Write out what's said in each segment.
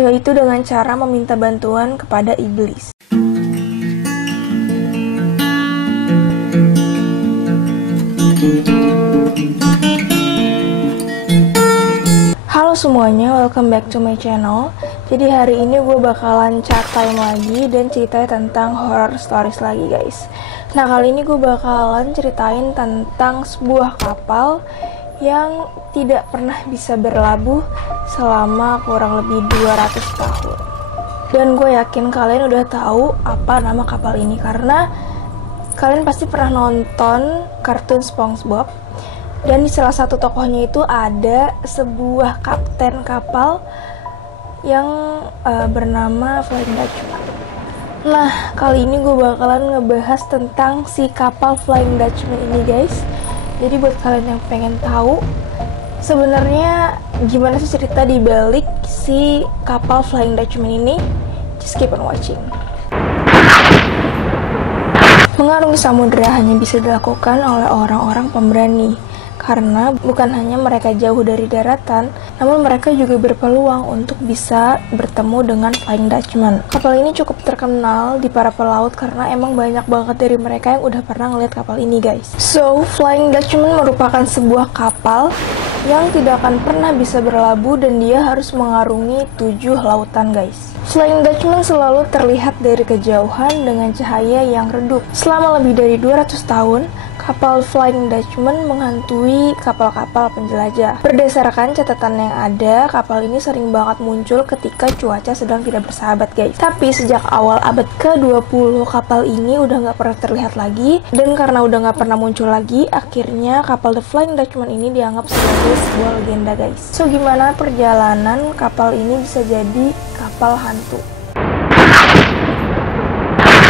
yaitu dengan cara meminta bantuan kepada iblis. Halo semuanya, welcome back to my channel. Jadi hari ini gue bakalan chat time lagi dan ceritain tentang horror stories lagi guys. Nah kali ini gue bakalan ceritain tentang sebuah kapal yang tidak pernah bisa berlabuh selama kurang lebih 200 tahun. Dan gue yakin kalian udah tahu apa nama kapal ini karena kalian pasti pernah nonton kartun SpongeBob. Dan di salah satu tokohnya itu ada sebuah kapten kapal yang bernama Flying Dutchman. Nah, kali ini gue bakalan ngebahas tentang si kapal Flying Dutchman ini guys. Jadi buat kalian yang pengen tahu sebenarnya gimana sih cerita di balik si kapal Flying Dutchman ini, just keep on watching. Mengarungi samudera hanya bisa dilakukan oleh orang-orang pemberani. Karena bukan hanya mereka jauh dari daratan, namun mereka juga berpeluang untuk bisa bertemu dengan Flying Dutchman. Kapal ini cukup terkenal di para pelaut karena emang banyak banget dari mereka yang udah pernah ngeliat kapal ini guys. So, Flying Dutchman merupakan sebuah kapal yang tidak akan pernah bisa berlabuh dan dia harus mengarungi 7 lautan guys. Flying Dutchman selalu terlihat dari kejauhan dengan cahaya yang redup. Selama lebih dari 200 tahun, kapal Flying Dutchman menghantui kapal-kapal penjelajah. Berdasarkan catatan yang ada, kapal ini sering banget muncul ketika cuaca sedang tidak bersahabat guys. Tapi sejak awal abad ke-20, kapal ini udah nggak pernah terlihat lagi. Dan karena udah nggak pernah muncul lagi, akhirnya kapal The Flying Dutchman ini dianggap sebagai sebuah legenda guys. So gimana perjalanan kapal ini bisa jadi kapal hantu?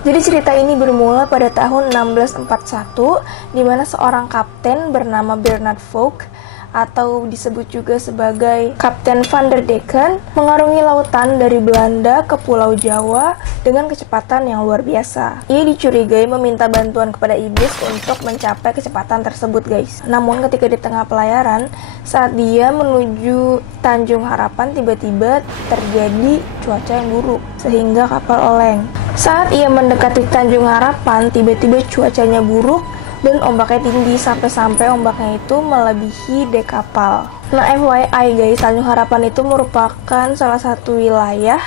Jadi cerita ini bermula pada tahun 1641, di mana seorang kapten bernama Bernard Fogg atau disebut juga sebagai Kapten Van der Decken mengarungi lautan dari Belanda ke Pulau Jawa dengan kecepatan yang luar biasa. Ia dicurigai meminta bantuan kepada iblis untuk mencapai kecepatan tersebut guys. Namun ketika di tengah pelayaran, saat dia menuju Tanjung Harapan, tiba-tiba terjadi cuaca yang buruk sehingga kapal oleng. Saat ia mendekati Tanjung Harapan, tiba-tiba cuacanya buruk dan ombaknya tinggi sampai-sampai ombaknya itu melebihi dek kapal. Nah FYI guys, Tanjung Harapan itu merupakan salah satu wilayah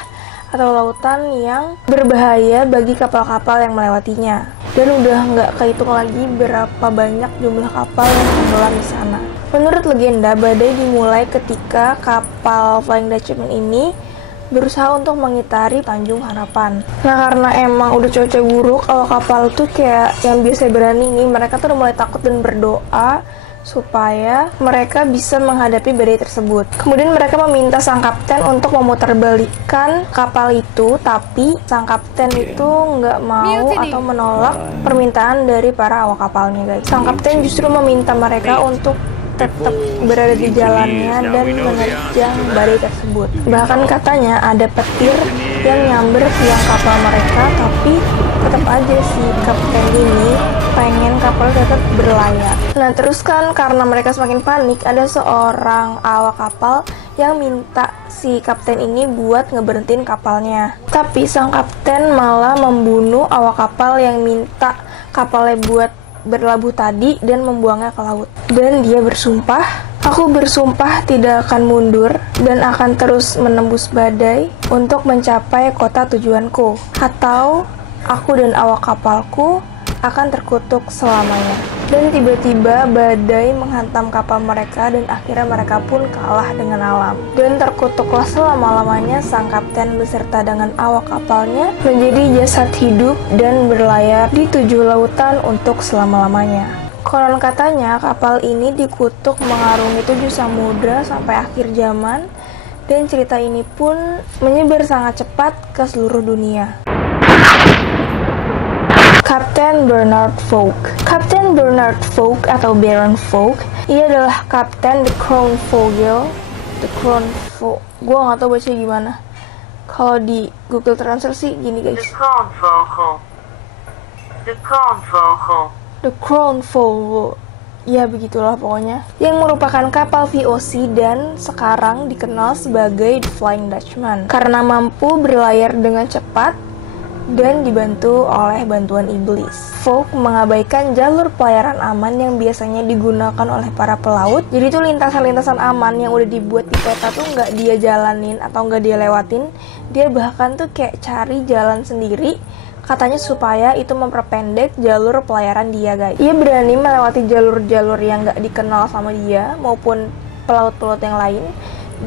atau lautan yang berbahaya bagi kapal-kapal yang melewatinya. Dan udah nggak kehitung lagi berapa banyak jumlah kapal yang tenggelam di sana. Menurut legenda, badai dimulai ketika kapal Flying Dutchman ini berusaha untuk mengitari Tanjung Harapan. Nah karena emang udah cuaca buruk, kalau kapal tuh kayak yang biasa berani nih, mereka tuh udah mulai takut dan berdoa supaya mereka bisa menghadapi badai tersebut. Kemudian mereka meminta sang kapten untuk memutarbalikkan kapal itu, tapi sang kapten itu nggak mau atau menolak permintaan dari para awak kapalnya guys. Sang kapten justru meminta mereka untuk tetap berada di jalannya dan menerjang badai tersebut. Bahkan katanya ada petir yang nyamber tiang kapal mereka, tapi tetap aja si kapten ini pengen kapal tetap berlayar. Nah terus kan karena mereka semakin panik, ada seorang awak kapal yang minta si kapten ini buat ngeberhentiin kapalnya. Tapi sang kapten malah membunuh awak kapal yang minta kapalnya buat berlabuh tadi dan membuangnya ke laut. Dan dia bersumpah, "Aku bersumpah tidak akan mundur dan akan terus menembus badai untuk mencapai kota tujuanku. Atau aku dan awak kapalku akan terkutuk selamanya." Dan tiba-tiba badai menghantam kapal mereka dan akhirnya mereka pun kalah dengan alam. Dan terkutuklah selama-lamanya sang kapten beserta dengan awak kapalnya menjadi jasad hidup dan berlayar di 7 lautan untuk selama-lamanya. Konon katanya kapal ini dikutuk mengarungi 7 samudra sampai akhir zaman, dan cerita ini pun menyebar sangat cepat ke seluruh dunia. Kapten Bernard Fogg. Kapten Bernard Fogg atau Baron Fogg, ia adalah kapten The Crown Vogel. The Crown Vogel, gue nggak tahu baca gimana. Kalau di Google Translate sih gini guys. The Crown Vogel. The Crown Vogel. The Crown Vogel. Ya begitulah pokoknya, yang merupakan kapal VOC dan sekarang dikenal sebagai The Flying Dutchman karena mampu berlayar dengan cepat dan dibantu oleh bantuan iblis. Vaux mengabaikan jalur pelayaran aman yang biasanya digunakan oleh para pelaut. Jadi tuh lintasan-lintasan aman yang udah dibuat di peta tuh nggak dia jalanin atau nggak dia lewatin. Dia bahkan tuh kayak cari jalan sendiri, katanya supaya itu memperpendek jalur pelayaran dia, guys. Ia berani melewati jalur-jalur yang nggak dikenal sama dia maupun pelaut-pelaut yang lain,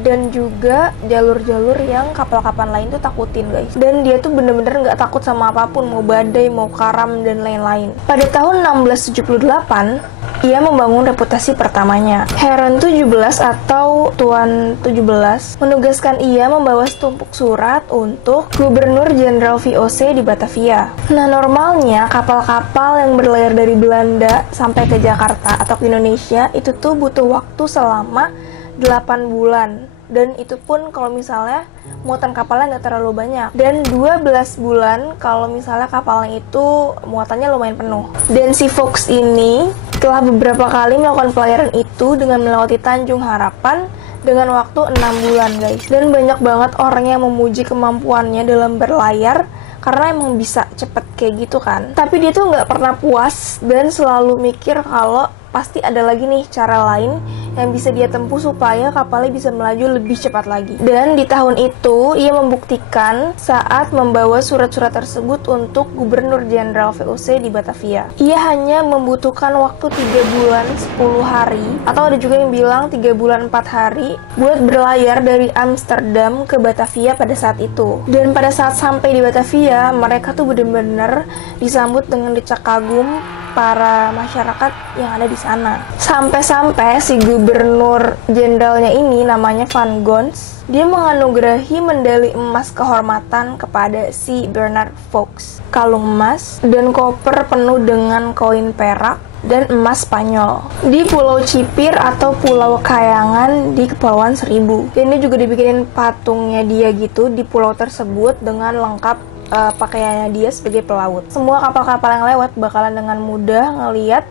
dan juga jalur-jalur yang kapal-kapal lain tuh takutin, guys. Dan dia tuh bener-bener nggak takut sama apapun, mau badai, mau karam, dan lain-lain. Pada tahun 1678, ia membangun reputasi pertamanya. Heron 17 atau Tuan 17 menugaskan ia membawa setumpuk surat untuk Gubernur Jenderal VOC di Batavia. Nah, normalnya kapal-kapal yang berlayar dari Belanda sampai ke Jakarta atau ke Indonesia itu tuh butuh waktu selama 8 bulan, dan itu pun kalau misalnya muatan kapalnya nggak terlalu banyak, dan 12 bulan kalau misalnya kapalnya itu muatannya lumayan penuh. Dan si Vaux ini telah beberapa kali melakukan pelayaran itu dengan melewati Tanjung Harapan dengan waktu 6 bulan, guys. Dan banyak banget orang yang memuji kemampuannya dalam berlayar karena emang bisa cepet kayak gitu kan. Tapi dia tuh nggak pernah puas dan selalu mikir kalau pasti ada lagi nih cara lain yang bisa dia tempuh supaya kapalnya bisa melaju lebih cepat lagi. Dan di tahun itu ia membuktikan saat membawa surat-surat tersebut untuk Gubernur Jenderal VOC di Batavia. Ia hanya membutuhkan waktu 3 bulan 10 hari, atau ada juga yang bilang 3 bulan 4 hari buat berlayar dari Amsterdam ke Batavia pada saat itu. Dan pada saat sampai di Batavia, mereka tuh bener-bener disambut dengan decak kagum para masyarakat yang ada di sana. Sampai-sampai si gubernur jenderalnya ini namanya Van Gons, dia menganugerahi medali emas kehormatan kepada si Bernard Vaux, kalung emas dan koper penuh dengan koin perak dan emas Spanyol di Pulau Cipir atau Pulau Kayangan di Kepulauan Seribu. Dan dia juga dibikinin patungnya dia gitu di pulau tersebut dengan lengkap pakaiannya dia sebagai pelaut. Semua kapal-kapal yang lewat bakalan dengan mudah ngeliat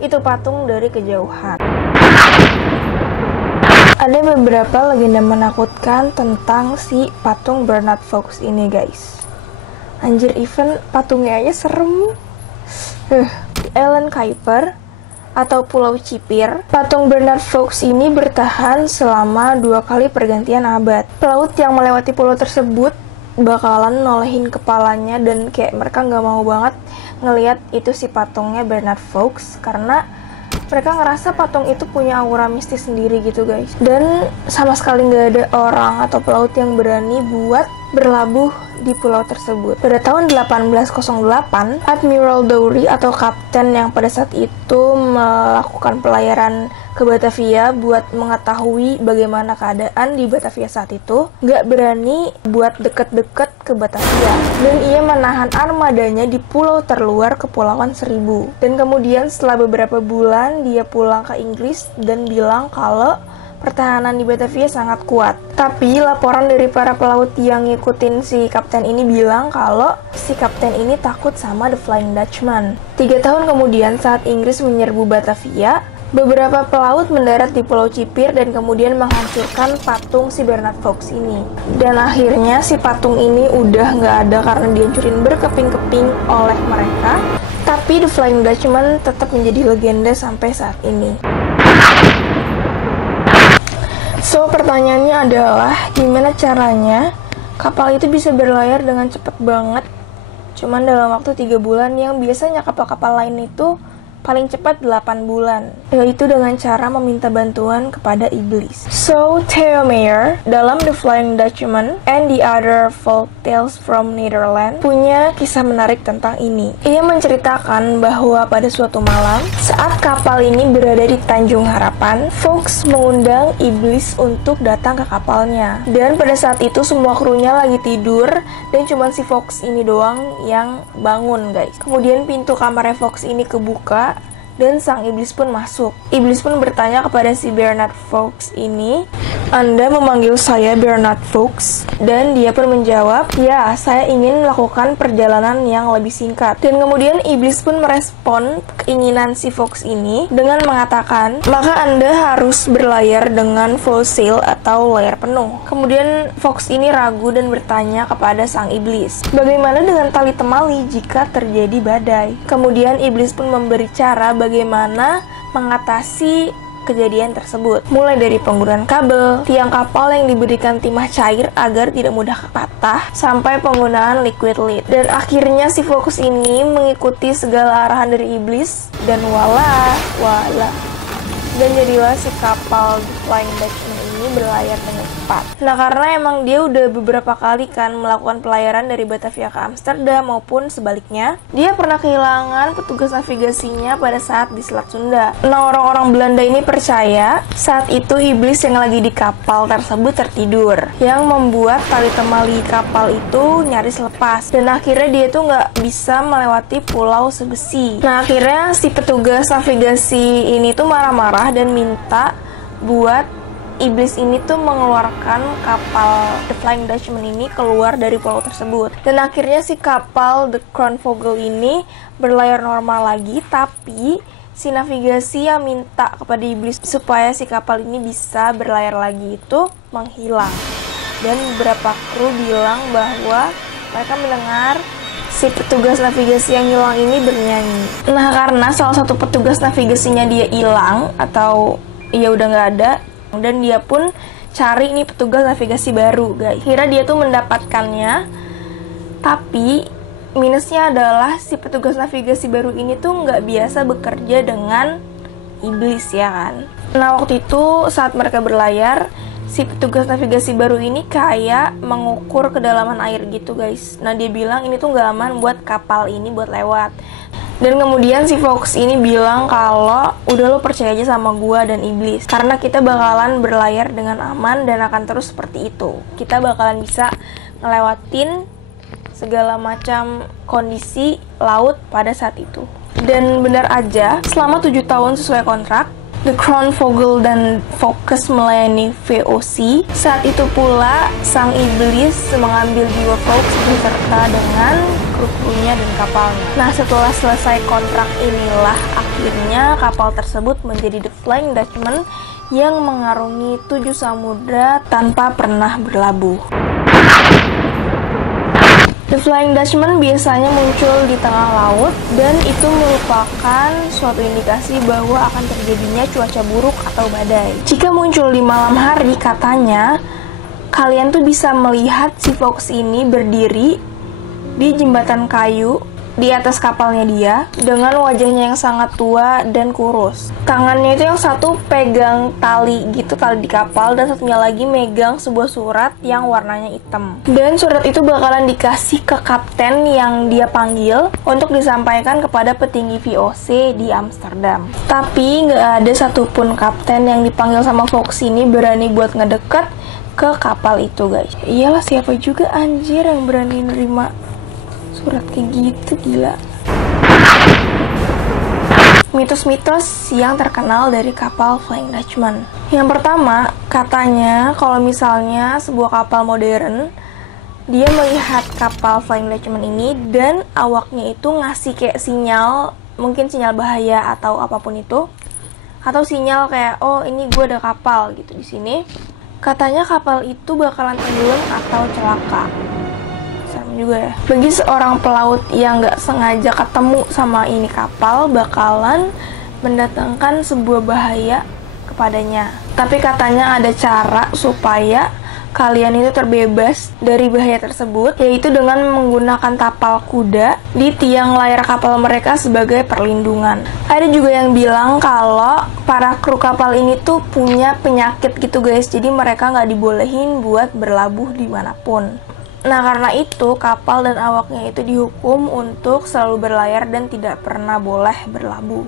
itu patung dari kejauhan. Ada beberapa legenda menakutkan tentang si patung Bernard Vaux ini, guys. Anjir, even patungnya aja serem. Ellen Kuiper atau Pulau Cipir, patung Bernard Vaux ini bertahan selama 2 kali pergantian abad. Pelaut yang melewati pulau tersebut bakalan nolehin kepalanya dan kayak mereka nggak mau banget ngelihat itu si patungnya Bernard Vaux karena mereka ngerasa patung itu punya aura mistis sendiri gitu, guys. Dan sama sekali nggak ada orang atau pelaut yang berani buat berlabuh di pulau tersebut. Pada tahun 1808, Admiral Dowry atau kapten yang pada saat itu melakukan pelayaran ke Batavia buat mengetahui bagaimana keadaan di Batavia saat itu, nggak berani buat deket-deket ke Batavia, dan ia menahan armadanya di pulau terluar Kepulauan Seribu. Dan kemudian setelah beberapa bulan dia pulang ke Inggris dan bilang kalau pertahanan di Batavia sangat kuat. Tapi laporan dari para pelaut yang ngikutin si kapten ini bilang kalau si kapten ini takut sama The Flying Dutchman. 3 tahun kemudian saat Inggris menyerbu Batavia, beberapa pelaut mendarat di Pulau Cipir dan kemudian menghancurkan patung si Bernard Vaux ini. Dan akhirnya si patung ini udah nggak ada karena dihancurin berkeping-keping oleh mereka. Tapi The Flying Dutchman tetap menjadi legenda sampai saat ini. So, pertanyaannya adalah gimana caranya kapal itu bisa berlayar dengan cepat banget cuman dalam waktu 3 bulan yang biasanya kapal-kapal lain itu paling cepat 8 bulan, yaitu dengan cara meminta bantuan kepada iblis. So, Theo Mayer dalam The Flying Dutchman and the Other Folk Tales from Netherlands punya kisah menarik tentang ini. Ia menceritakan bahwa pada suatu malam, saat kapal ini berada di Tanjung Harapan, Vaux mengundang iblis untuk datang ke kapalnya. Dan pada saat itu semua krunya lagi tidur dan cuma si Vaux ini doang yang bangun, guys. Kemudian pintu kamarnya Vaux ini kebuka dan sang iblis pun masuk. Iblis pun bertanya kepada si Bernard Fox ini, "Anda memanggil saya Bernard Fox?" Dan dia pun menjawab, "Ya, saya ingin melakukan perjalanan yang lebih singkat." Dan kemudian iblis pun merespon keinginan si Fox ini dengan mengatakan, "Maka Anda harus berlayar dengan full sail atau layar penuh." Kemudian Fox ini ragu dan bertanya kepada sang iblis, "Bagaimana dengan tali temali jika terjadi badai?" Kemudian iblis pun memberi cara bagaimana mengatasi kejadian tersebut, mulai dari penggunaan kabel, tiang kapal yang diberikan timah cair agar tidak mudah patah, sampai penggunaan liquid lead. Dan akhirnya si Fox ini mengikuti segala arahan dari iblis, dan wala, dan jadilah si kapal The Flying Dutchman ini berlayar dengan cepat. Nah, karena emang dia udah beberapa kali kan melakukan pelayaran dari Batavia ke Amsterdam maupun sebaliknya, dia pernah kehilangan petugas navigasinya pada saat di Selat Sunda. Nah, orang-orang Belanda ini percaya saat itu iblis yang lagi di kapal tersebut tertidur, yang membuat tali temali kapal itu nyaris lepas, dan akhirnya dia tuh nggak bisa melewati pulau sebesi. Nah, akhirnya si petugas navigasi ini tuh marah-marah dan minta buat iblis ini tuh mengeluarkan kapal The Flying Dutchman ini keluar dari pulau tersebut. Dan akhirnya si kapal The Kronvogel ini berlayar normal lagi, tapi si navigasi yang minta kepada iblis supaya si kapal ini bisa berlayar lagi itu menghilang. Dan beberapa kru bilang bahwa mereka mendengar si petugas navigasi yang hilang ini bernyanyi. Nah, karena salah satu petugas navigasinya dia hilang atau ya udah nggak ada, dan dia pun cari nih petugas navigasi baru, guys. Kira dia tuh mendapatkannya, tapi minusnya adalah si petugas navigasi baru ini tuh nggak biasa bekerja dengan iblis, ya kan. Nah, waktu itu saat mereka berlayar, si petugas navigasi baru ini kayak mengukur kedalaman air gitu, guys. Nah, dia bilang ini tuh nggak aman buat kapal ini buat lewat. Dan kemudian si Fox ini bilang kalau udah, lo percaya aja sama gua dan iblis, karena kita bakalan berlayar dengan aman dan akan terus seperti itu. Kita bakalan bisa ngelewatin segala macam kondisi laut pada saat itu. Dan benar aja, selama 7 tahun sesuai kontrak, The Kronvogel dan Focus melayani VOC. Saat itu pula sang iblis mengambil jiwa Fox beserta dengan kru-krunya dan kapalnya. Nah, setelah selesai kontrak inilah akhirnya kapal tersebut menjadi The Flying Dutchman yang mengarungi 7 samudra tanpa pernah berlabuh. The Flying Dutchman biasanya muncul di tengah laut, dan itu merupakan suatu indikasi bahwa akan terjadinya cuaca buruk atau badai. Jika muncul di malam hari, katanya kalian tuh bisa melihat si Fox ini berdiri di jembatan kayu di atas kapalnya dia dengan wajahnya yang sangat tua dan kurus. Tangannya itu yang satu pegang tali gitu, tali di kapal, dan satunya lagi megang sebuah surat yang warnanya hitam. Dan surat itu bakalan dikasih ke kapten yang dia panggil untuk disampaikan kepada petinggi VOC di Amsterdam. Tapi nggak ada satupun kapten yang dipanggil sama Fox ini berani buat ngedeket ke kapal itu, guys. Iyalah, siapa juga anjir yang berani nerima surat kayak gitu, gila. Mitos-mitos yang terkenal dari kapal Flying Dutchman. Yang pertama, katanya kalau misalnya sebuah kapal modern, dia melihat kapal Flying Dutchman ini dan awaknya itu ngasih kayak sinyal, mungkin sinyal bahaya atau apapun itu, atau sinyal kayak, oh ini gue ada kapal gitu di sini. Katanya kapal itu bakalan tenggelam atau celaka. Juga ya. Bagi seorang pelaut yang nggak sengaja ketemu sama ini kapal, bakalan mendatangkan sebuah bahaya kepadanya. Tapi katanya ada cara supaya kalian itu terbebas dari bahaya tersebut, yaitu dengan menggunakan tapal kuda di tiang layar kapal mereka sebagai perlindungan. Ada juga yang bilang kalau para kru kapal ini tuh punya penyakit gitu, guys, jadi mereka nggak dibolehin buat berlabuh dimanapun. Nah, karena itu kapal dan awaknya itu dihukum untuk selalu berlayar dan tidak pernah boleh berlabuh.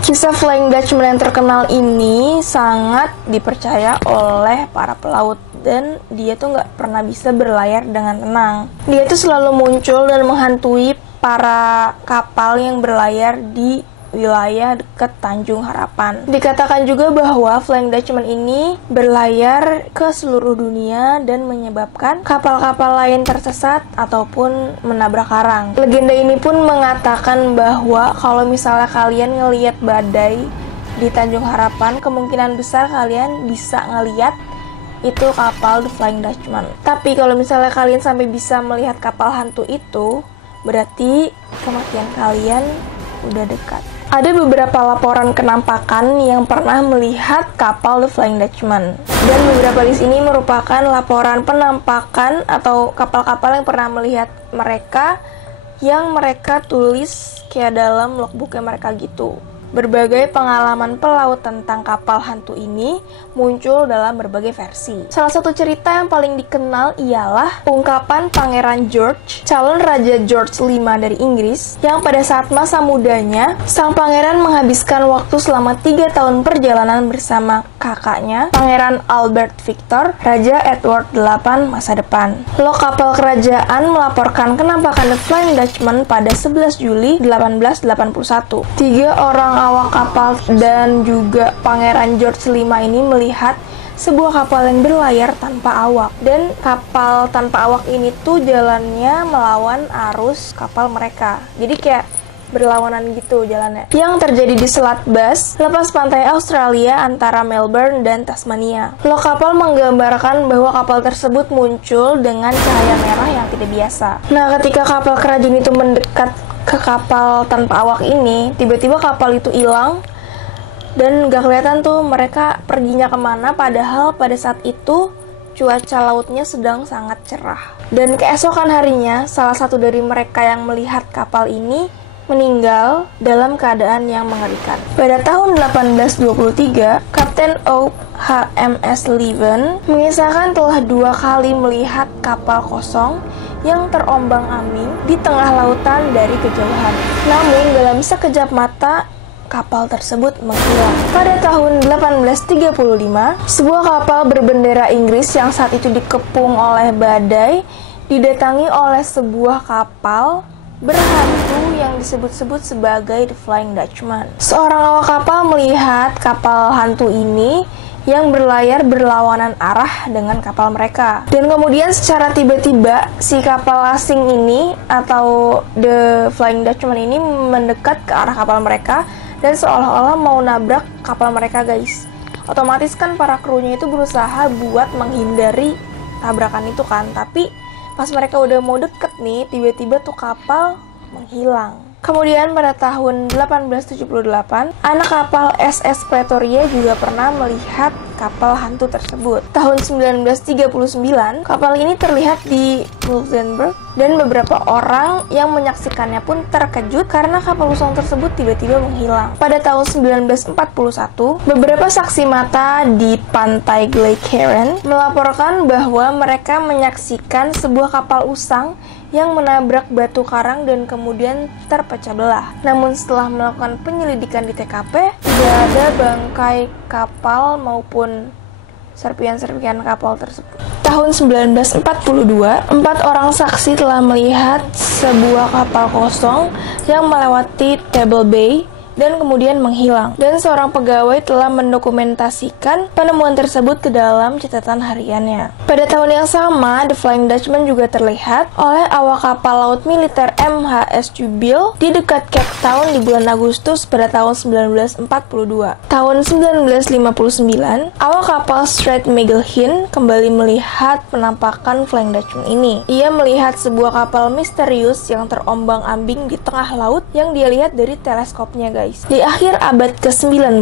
Kisah Flying Dutchman yang terkenal ini sangat dipercaya oleh para pelaut, dan dia tuh nggak pernah bisa berlayar dengan tenang. Dia tuh selalu muncul dan menghantui para kapal yang berlayar di wilayah dekat Tanjung Harapan. Dikatakan juga bahwa Flying Dutchman ini berlayar ke seluruh dunia dan menyebabkan kapal-kapal lain tersesat ataupun menabrak karang. Legenda ini pun mengatakan bahwa kalau misalnya kalian ngelihat badai di Tanjung Harapan, kemungkinan besar kalian bisa ngelihat itu kapal The Flying Dutchman. Tapi kalau misalnya kalian sampai bisa melihat kapal hantu itu, berarti kematian kalian udah dekat. Ada beberapa laporan kenampakan yang pernah melihat kapal The Flying Dutchman. Dan beberapa di sini merupakan laporan penampakan atau kapal-kapal yang pernah melihat mereka yang mereka tulis kayak dalam logbooknya mereka gitu. Berbagai pengalaman pelaut tentang kapal hantu ini muncul dalam berbagai versi. Salah satu cerita yang paling dikenal ialah ungkapan Pangeran George, calon Raja George V dari Inggris, yang pada saat masa mudanya, sang pangeran menghabiskan waktu selama 3 tahun perjalanan bersama kakaknya, Pangeran Albert Victor, Raja Edward VIII masa depan. Log kapal kerajaan melaporkan kenampakan The Flying Dutchman pada 11 Juli 1881. 3 orang awak kapal dan juga Pangeran George V ini melihat sebuah kapal yang berlayar tanpa awak, dan kapal tanpa awak ini tuh jalannya melawan arus kapal mereka, jadi kayak berlawanan gitu jalannya, yang terjadi di Selat Bass, lepas pantai Australia antara Melbourne dan Tasmania. Log kapal menggambarkan bahwa kapal tersebut muncul dengan cahaya merah yang tidak biasa. Nah, ketika kapal kerajaan itu mendekat ke kapal tanpa awak ini, tiba-tiba kapal itu hilang dan gak kelihatan tuh mereka perginya kemana, padahal pada saat itu cuaca lautnya sedang sangat cerah. Dan keesokan harinya, salah satu dari mereka yang melihat kapal ini meninggal dalam keadaan yang mengerikan. Pada tahun 1823, Kapten Oak HMS Leven mengisahkan telah 2 kali melihat kapal kosong yang terombang-ambing di tengah lautan dari kejauhan. Namun dalam sekejap mata, kapal tersebut menghilang. Pada tahun 1835, sebuah kapal berbendera Inggris yang saat itu dikepung oleh badai didatangi oleh sebuah kapal berhantu yang disebut-sebut sebagai The Flying Dutchman. Seorang awak kapal melihat kapal hantu ini yang berlayar berlawanan arah dengan kapal mereka. Dan kemudian secara tiba-tiba si kapal asing ini atau The Flying Dutchman ini mendekat ke arah kapal mereka dan seolah-olah mau nabrak kapal mereka, guys. Otomatis kan para krunya itu berusaha buat menghindari tabrakan itu kan, tapi pas mereka udah mau deket nih, tiba-tiba tuh kapal menghilang. Kemudian pada tahun 1878, anak kapal SS Pretoria juga pernah melihat kapal hantu tersebut. Tahun 1939, kapal ini terlihat di Luxembourg dan beberapa orang yang menyaksikannya pun terkejut karena kapal usang tersebut tiba-tiba menghilang. Pada tahun 1941, beberapa saksi mata di pantai Gleicaren melaporkan bahwa mereka menyaksikan sebuah kapal usang yang menabrak batu karang dan kemudian terpecah belah. Namun setelah melakukan penyelidikan di TKP, tidak ada bangkai kapal maupun serpihan-serpihan kapal tersebut. Tahun 1942, 4 orang saksi telah melihat sebuah kapal kosong yang melewati Table Bay dan kemudian menghilang. Dan seorang pegawai telah mendokumentasikan penemuan tersebut ke dalam catatan hariannya. Pada tahun yang sama, The Flying Dutchman juga terlihat oleh awak kapal laut militer MHS Jubil di dekat Cape Town di bulan Agustus pada tahun 1942. Tahun 1959, awak kapal Strait Magellan kembali melihat penampakan Flying Dutchman ini. Ia melihat sebuah kapal misterius yang terombang-ambing di tengah laut yang dia lihat dari teleskopnya, guys. Di akhir abad ke-19,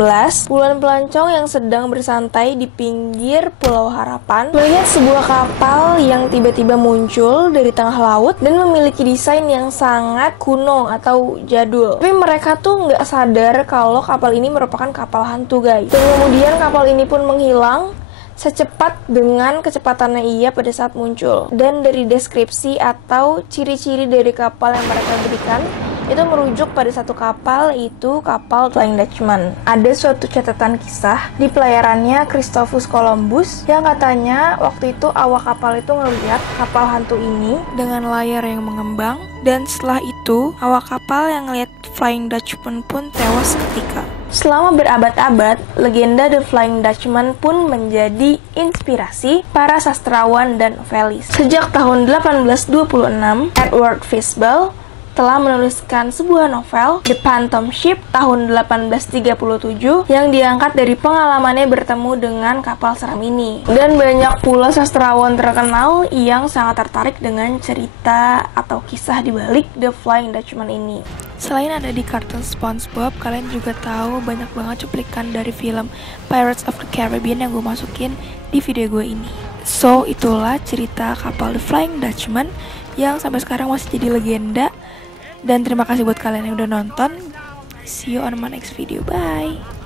puluhan pelancong yang sedang bersantai di pinggir Pulau Harapan melihat sebuah kapal yang tiba-tiba muncul dari tengah laut dan memiliki desain yang sangat kuno atau jadul. Tapi mereka tuh nggak sadar kalau kapal ini merupakan kapal hantu, guys. Dan kemudian kapal ini pun menghilang secepat dengan kecepatannya ia pada saat muncul. Dan dari deskripsi atau ciri-ciri dari kapal yang mereka berikan, itu merujuk pada satu kapal, yaitu kapal Flying Dutchman. Ada suatu catatan kisah di pelayarannya Christophus Columbus yang katanya waktu itu awak kapal itu ngelihat kapal hantu ini dengan layar yang mengembang, dan setelah itu awak kapal yang ngelihat Flying Dutchman pun tewas seketika. Selama berabad-abad, legenda The Flying Dutchman pun menjadi inspirasi para sastrawan dan novelis. Sejak tahun 1826, Edward Fishball telah menuliskan sebuah novel, The Phantom Ship, tahun 1837, yang diangkat dari pengalamannya bertemu dengan kapal seram ini. Dan banyak pula sastrawan terkenal yang sangat tertarik dengan cerita atau kisah di balik The Flying Dutchman ini. Selain ada di kartun SpongeBob, kalian juga tahu banyak banget cuplikan dari film Pirates of the Caribbean yang gue masukin di video gue ini. So, itulah cerita kapal The Flying Dutchman yang sampai sekarang masih jadi legenda. Dan terima kasih buat kalian yang udah nonton. See you on my next video. Bye.